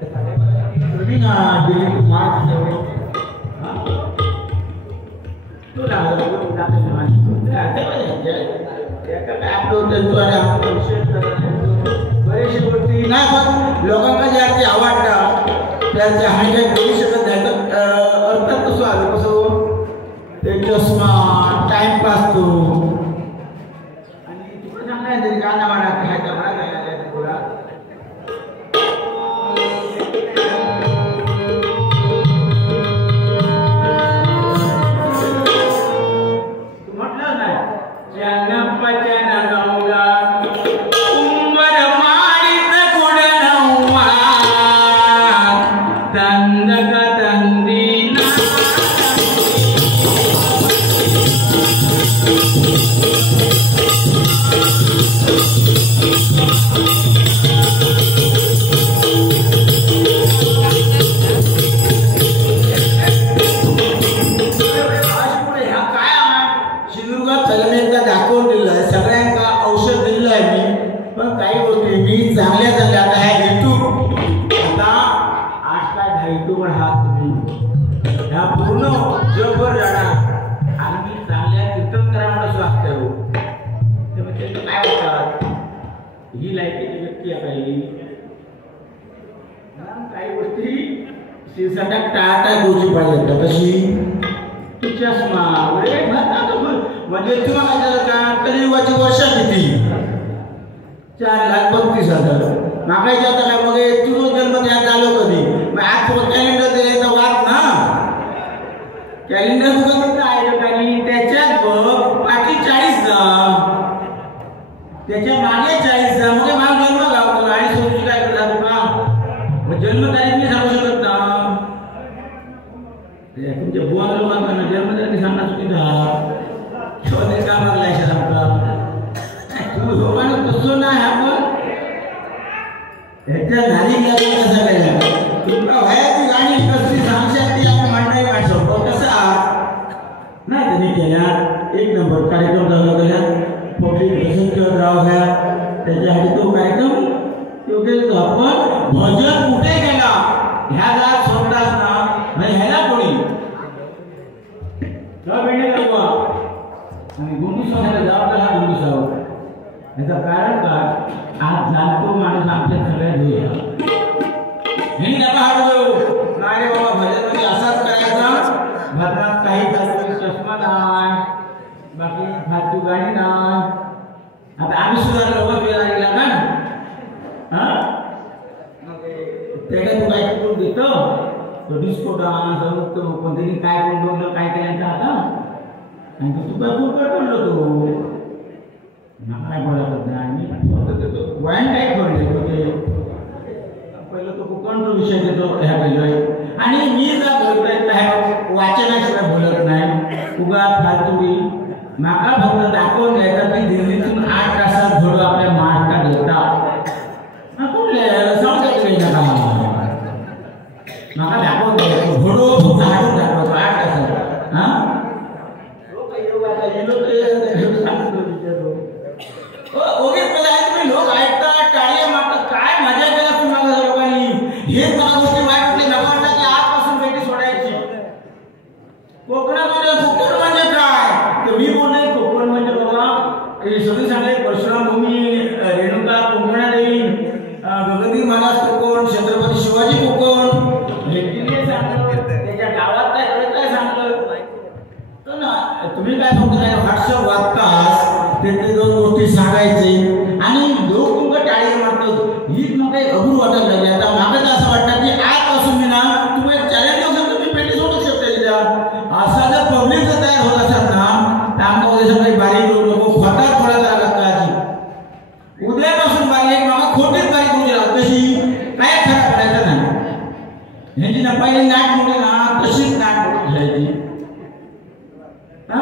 तुम्ही ना दिली मार्क तो लागला बरेचशे गोष्टी नाही पण लोकांना जे अगदी आवडतात त्याच्या हाय काय करू शकत नाही तर अर्थात कसं आलं कसं ते चष्मा टाइमपास तो आणि तुला सांगाय तरी गाणं म्हणा काय म्हणा काय तुला टाटा गोष्टी पाहिजे कशी तू चष्मा म्हणजे तुला काय झालं का कलियुगाची वर्ष किती 4,32,000 मागायच्या आता काय मग तुझं जन्म त्यात आलो कधी मग आज तुला कॅलेंडर दिले तर वाट ना कॅलेंडर तुझं कसं आहे आणि त्याच्यात बाकी 40 जा त्याच्या मागे 40 जा मग मला जन्म गावतो आणि सोडून काय करणार तुला मग जन्मतारीख मी सांगू शकत ना तुमच्या बुवा लोकांना जन्मतारीख सांगणार चुकीचा शोधे का मागलाय तू लोकांना तसं नाही आपण ह्याच्या नारी लागून कसं काय तुमका वयाची गाणी कसली सांगशात ती आपण म्हणणारी माणसं कसा नाही त्यांनी केल्या 1 नंबर कार्यक्रम झाला गेला पब्लिक बसंतराव ह्या त्याच्यासाठी तो कार्यक्रम योग्य आपण भजन कुठे गेला ह्याला स्वतःच ना म्हणजे ह्याला कोणी आणि गुंडूसाला जावं हा गुंडूसावर याचं कारण काय आज जाणतो माणूस आमच्या सगळ्या धुया हे नका हळू नाही रे बाबा भजन असाच करायचा भजनात काही चष्मा नाही बाकी फालतू गाडी नाही आता आम्ही सुद्धा लोक गेला ना हा त्याला तू काय करून देतो तो डिस्को डान्स कोणतरी काय कोण काय केलं आता आणि तू काय खूप करतो तो काय बोलत नाही मी स्वतः देतो वाईन काय करू पहिलं तो कोकणचा विषय देतो ह्या पहिलं आणि मी जर बोलतोय ह्या वाचनाशिवाय बोलत नाही उगा फालतू माका फक्त दाखवून द्यायचा की दिल्लीतून 8 तासात घोडं आपल्या महाराष्ट्रात येतात कुठले समजत नाही नका माका दाखवून द्यायचं घोडं फक्त हाडून दाखवतो 8 तासात हा लोक ऐकतात टाळ्या मारतात काय मजा केला तुम्हाला लोकांनी हे मला गोष्टी वाटली नका वाटतं की आजपासून भेटी सोडायची कोकणामध्ये कोकण म्हणजे काय तर मी बोलले कोकण म्हणजे बाबा हे सगळी सांगले परशुराम भूमी रेणुका कोकणादेवी गगनगिरी महाराज कोकण छत्रपती शिवाजी कोकण हे सांगलं त्याच्या गावात काय सांगलं तर ना तुम्ही काय फक्त काय व्हॉट्सअप वाचतास त्यातले 2 गोष्टी सांगायचे आणि लोक तुमचं टाळी मारतात हीच मग काही अघरू वाटत लागली आता मागं असं वाटतं की आजपासून मी ना तुम्ही 40 दिवसात तुम्ही पेटी सोडू शकता तिला असा जर पब्लिक जर तयार होत असतात ना तर आमच्या सगळे बारीक लोक खोटात खोडा लागतात उद्यापासून बारीक मागा खोटीच बारीक होऊ लागतात कशी काय फरक पडायचा नाही ह्याची ना पहिली नाट मोठी ना तशीच नाट मोठी घ्यायची हा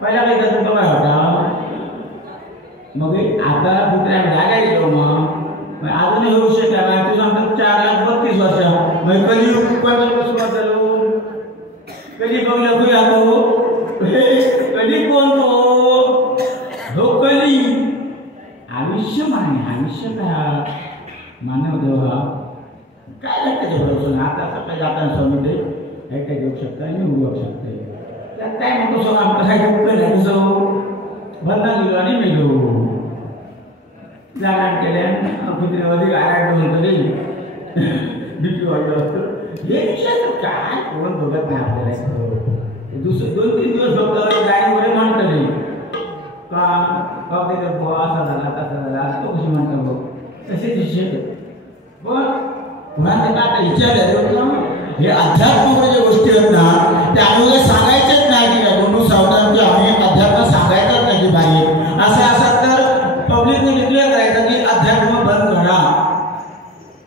पहिला काही तर तुमचा काय होता मग आता दुसऱ्या जागा गेलो मग अजूनही होऊ शकता नाही तू सांगतो 4,32,000 वर्ष मग कधी सुरुवात झालो कधी बघलं कुठे आलो कधी कोण तो कधी आयुष्य मान्य आयुष्य काय मान्य होतं आता सकाळी जाताना स्वामी ते काय घेऊ शकता आणि उडवू शकता त्यात काय म्हणतो सो आमचं काय उपयोग सो बंधन दिलो आणि मेलो जागात केल्या कुत्र्यामध्ये आराट म्हणतो भीती वाटलं असतं हे विषय काय कोण बघत नाही आपल्याला दुसरं 2-3 दिवस बघतो गाडीमध्ये म्हणतं नाही का बाबा असा झाला तसा झाला असं तो कशी म्हणतो बघ तसे विषय पण पुन्हा त्यांना आता विचारलं हे अध्यात्मामध्ये ज्या गोष्टी आहेत ना त्या आम्हाला सांगायच्याच नाही की काय दोन सावधान आम्ही अध्यात्म सांगायचंच नाही की बाहेर असं असं तर पब्लिकने डिक्लेअर करायचं की अध्यात्म बंद करा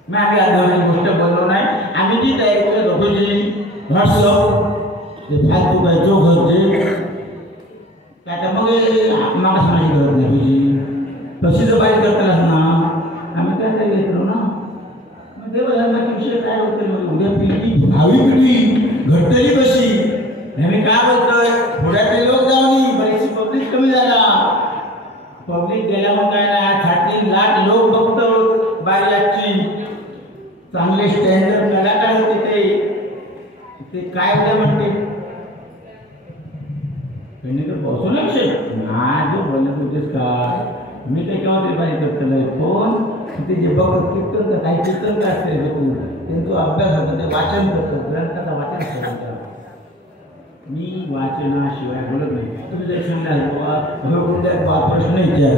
मग आम्ही अध्यात्माची गोष्ट बनलो नाही आम्ही जी तयारी केली लोकांची व्हॉट्सअप ते फालतू काय जो घरचे त्याच्या मग मागास माझी गरज नाही तुझी तशी जर बाहेर करताना ना आम्ही काय काय घेतलो ना मग देवधर्माचे विषय काय होते उद्या पिढी भावी पिढी घडतली कशी आम्ही काय बोलतोय पुढ्यातले लोक जाऊन बरीचशी पब्लिक कमी झाला पब्लिक गेल्यावर काय नाही 3.5 लाख लोक बघतो बाहेरची चांगले स्टँडर्ड कलाकार होते ते काय होते म्हणते त्यांनी तर बसून लक्ष जो बोलण्याचा उद्देश काय मी ते केव्हा तरी पाहिजे करतो पण ते जे बघत कीर्तन काही कीर्तन काय असते बघून त्यांचा अभ्यास होतो ते वाचन करतो ग्रंथाचा वाचन करतो मी वाचनाशिवाय बोलत नाही तुम्ही जर सांगाल प्रश्न विचार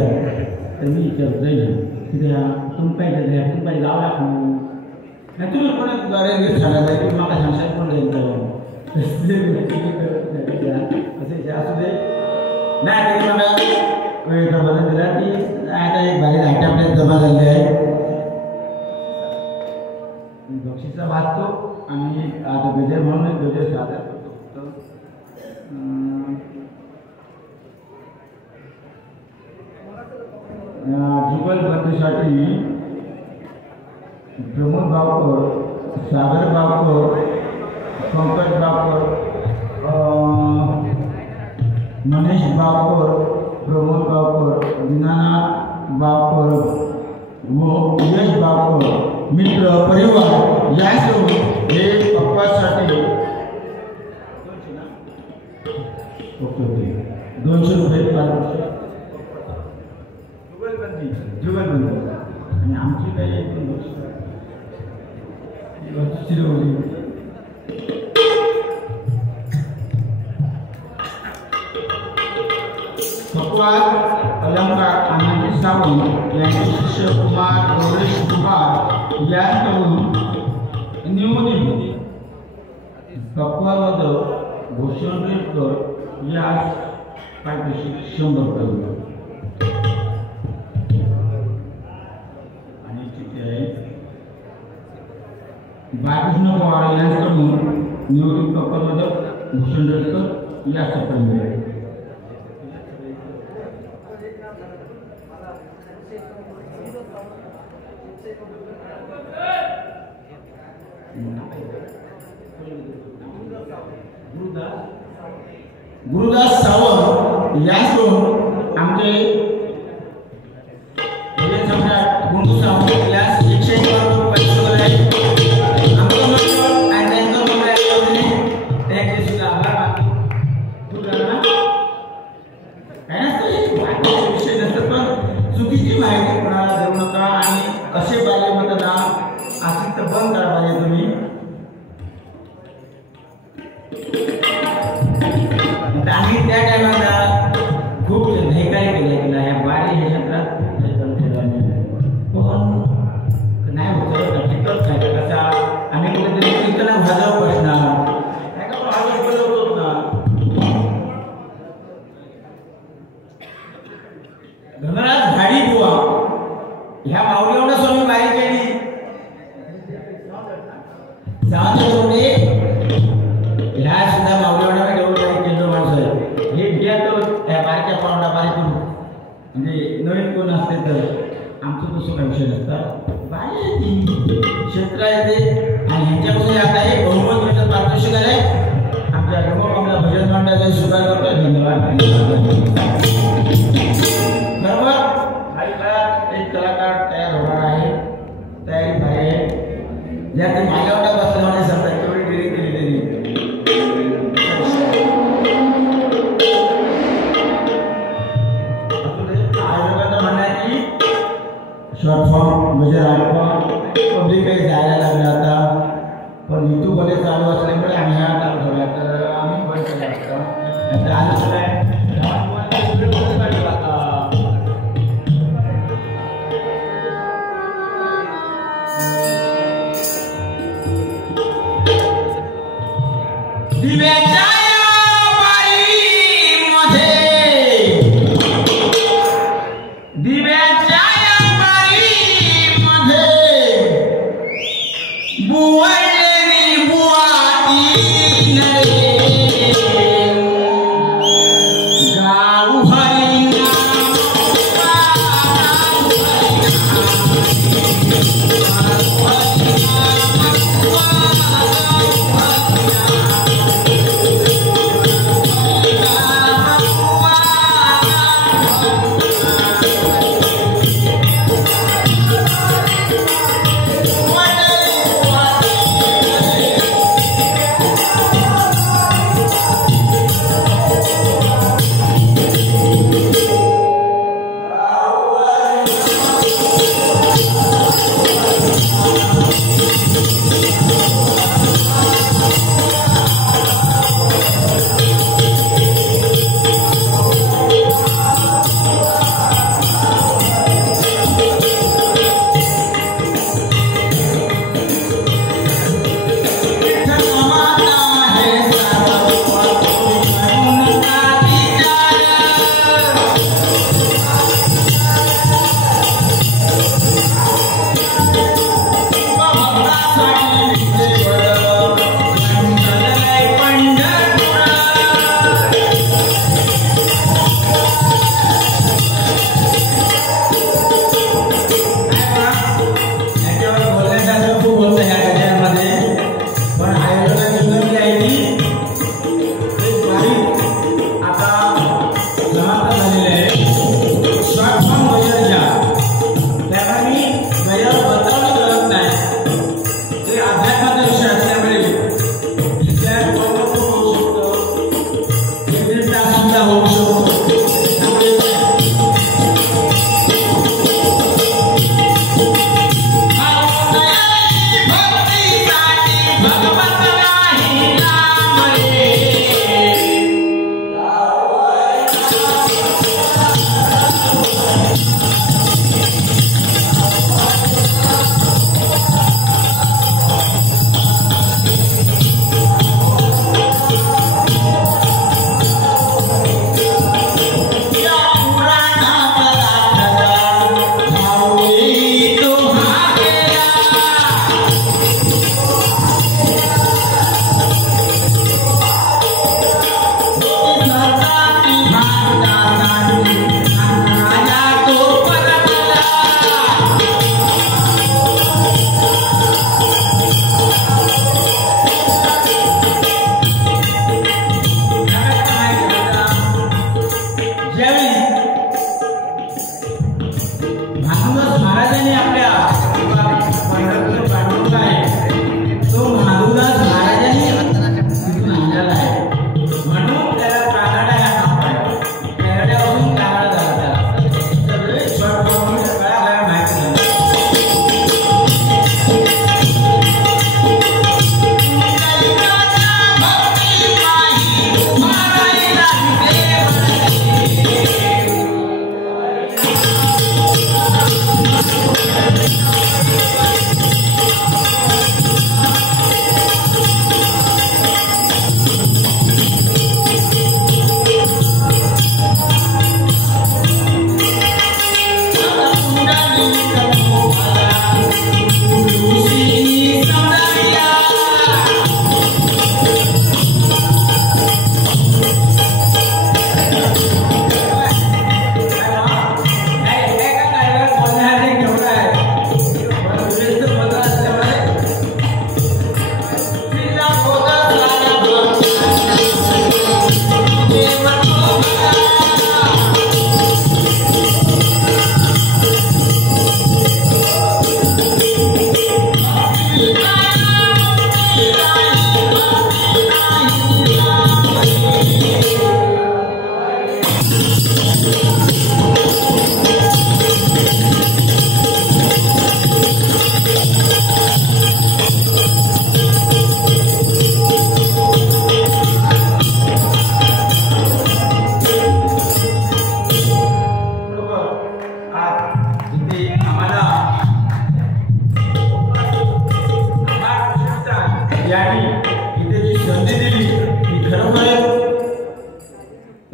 तर मी विचारत जाईल की तुम्ही पाहिजे तुम्ही पाहिजे लावा नाही तुम्ही कोणा बरेच सांगायला की मला सांगशाल कोण जाईल असे असू दे नाही तरी मला वेळ बदल दिला की आता एक बाहेर आयटम आपल्याला जमा झाले आहे बक्षीचा वाचतो आणि आता गजर म्हणून गजर सादर करतो जुगलबंदीसाठी प्रमोद गावकर सागर गावकर पंकज गावकर मनीष गावकर प्रमोद गावकर दीनानाथ गावकर व यश गावकर मित्र परिवार यासह हे पप्पासाठी 200 रुपये जुगलबंदी आणि आमची काही चिरवली भगवान अलंकार आनंदी सावंत यांचे शिष्य कुमार गौरेश कुमार यांकडून निवडणूक भगवान भूषण रेडकर यास पाठीशी 100 रुपये आणि तिथे आहे बाळकृष्ण पवार यांच्याकडून निवडणूक भगवान भूषण रेडकर यास रुपये गुरुदास सावंत यासकडून आमचे गुंडू सावंत यास 101 रुपये दिले आमचं मंडळ आणि त्यांचं मंडळ त्याचे सुद्धा आभार मानतो काय नसतं विषय नसतं पण चुकीची माहिती कोणाला देऊ नका आणि असे बाल्य मतदान असेल तर बंद करा पाहिजे तुम्ही आम्ही त्या टायमाला खूप ढेकाळी केल्या गेला या बारी ह्या क्षेत्रात पण नाही होतं टिकत नाही कसा आम्ही कुठेतरी कीर्तना भाजव बसणार बोलवतो ना धनराज झाडी बुवा ह्या माऊली एवढं स्वामी बारी केली ह्या सुद्धा माऊलीवाडा केंद्र माणसं आहे हे घ्या तर त्या बारक्या पावडा बारीक म्हणजे नवीन कोण असते तर आमचं तसं काही विषय नसतात बारी क्षेत्र आहे ते आणि ह्यांच्यापासून आता हे बहुमत मिळतं पारितोषिक आहे आमच्या आमला भजन मंडळाचा स्वीकार करतो धन्यवाद बरोबर काही काळात एक कलाकार तयार होणार आहे तयारी आहे ज्या ते माझ्यावर बसला जाऊन सांगतात तेवढी डिग्री केली त्यांनी. आयोगाचं म्हणणं आहे की शॉर्ट फॉर्म म्हणजे पब्लिक काही जायला लागलं आता, पण यूट्यूबमध्ये चालू असल्यामुळे आम्ही हा काम ठेवला तर आम्ही बंद केलं असतं. आलं काय अध्यात्म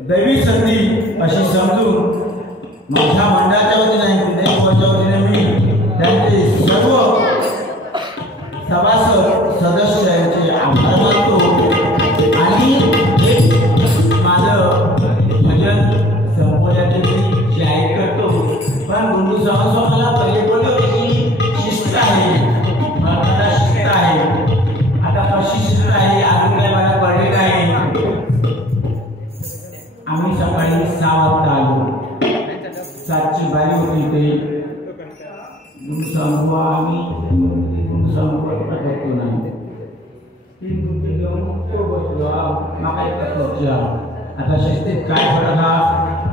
दैवी संधी अशी समजून माझ्या मंडळाच्या वतीने आणि विधायकाच्या वतीने मी त्यांचे सर्व सभासद सदस्य यांचे आभार मानतो आणि माझं भजन संपवण्याचे मी जाहीर करतो. पण गुंडू समाज मला पहिले बोललो की शिस्त आहे, मला शिस्त आहे. आता कशी शिस्त आहे अजून काय मला कळले नाही. आम्ही सकाळी 6 वाजता आलो. 7ची बारी होती ते आम्ही करतो नाही. आता शिस्तीत काय फरक हा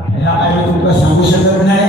ह्या काय मी तुमका सांगू शकत नाही.